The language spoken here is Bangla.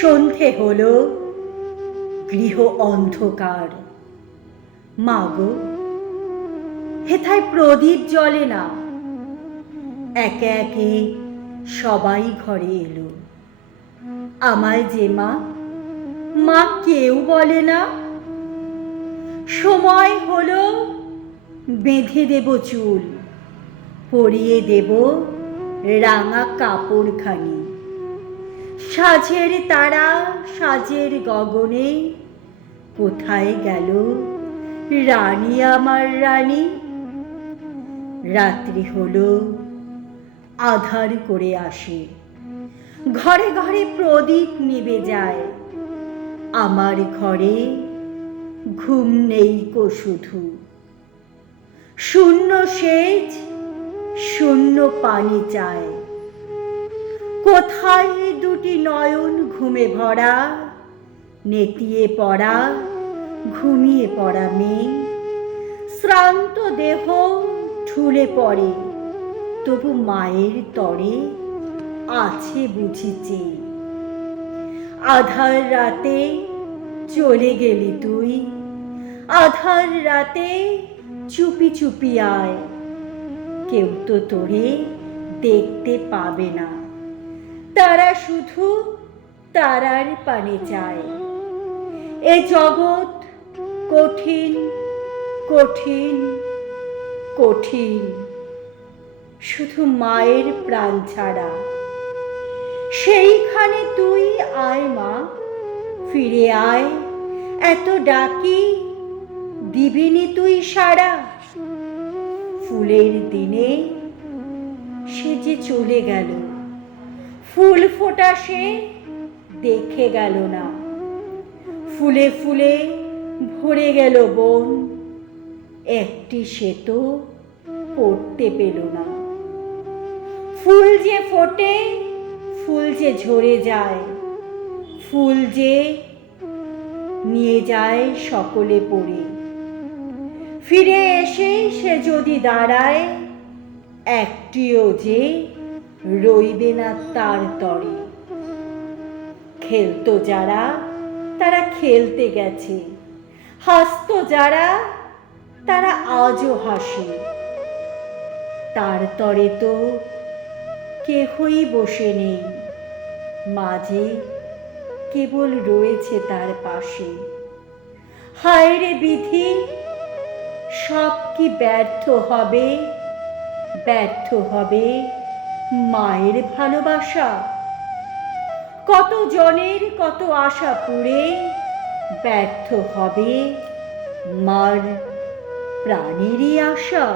সন্ধে হলো, গৃহ অন্ধকার। মাগো, হেথায় প্রদীপ জ্বলে না। একে একে সবাই ঘরে এলো। আমায় যে মা কেউ বলে না। সময় হলো, বেঁধে দেব চুল, পরিয়ে দেব রাঙা কাপড়খানি। সাজের তারা, সাজের গগনে কোথায় গেল রানী আমার রানী? রাত্রি হলো, আধার করে আসে, ঘরে ঘরে প্রদীপ নিভে যায়। আমার ঘরে ঘুম নেই কো শুধু। শূন্য সেজ, শূন্য পানি চায়। কোথায় দুটি নয়ন ঘুমে ভরা, নেতিয়ে পড়া, ঘুমিয়ে পড়া মেয়ে? শ্রান্ত দেহ ঢুলে পড়ে, তবু মায়ের তরে আছে বুঝিছে। আধার রাতে চলে গেলি তুই, আধার রাতে চুপি চুপি আয়। কেউ তো তোরে দেখতে পাবে না, তারা শুধু তারার পানে চায়। এ জগৎ কঠিন, কঠিন, কঠিন, শুধু মায়ের প্রাণ ছাড়া। সেইখানে তুই আয় মা, ফিরে আয়। এত ডাকি, দিবিনি তুই সাড়া? ফুলের দিনে সে যে চলে গেল, ফুল ফোটা সে দেখে গেল না। ফুলে ফুলে ভরে গেল বন, একটি সে তো পড়তে পেল না। ফুল যে ফোটে, ফুল যে ঝরে যায়, ফুল যে নিয়ে যায় সকলে পড়ে। ফিরে এসে সে যদি দাঁড়ায়, একটিও যে রইবে না তার তরে। খেলতো যারা, তারা খেলতে গেছে, হাসতো যারা, তারা আজও হাসে। তার তরে তো কেহই বসে নেই, মাঝে কেবল রয়েছে তার পাশে। হায় রে বিধি, সব কি ব্যর্থ হবে, ব্যর্থ হবে মায়ের ভালোবাসা? কত জনের কত আশা পুড়ে ব্যর্থ হবে মার প্রাণেরই আশা।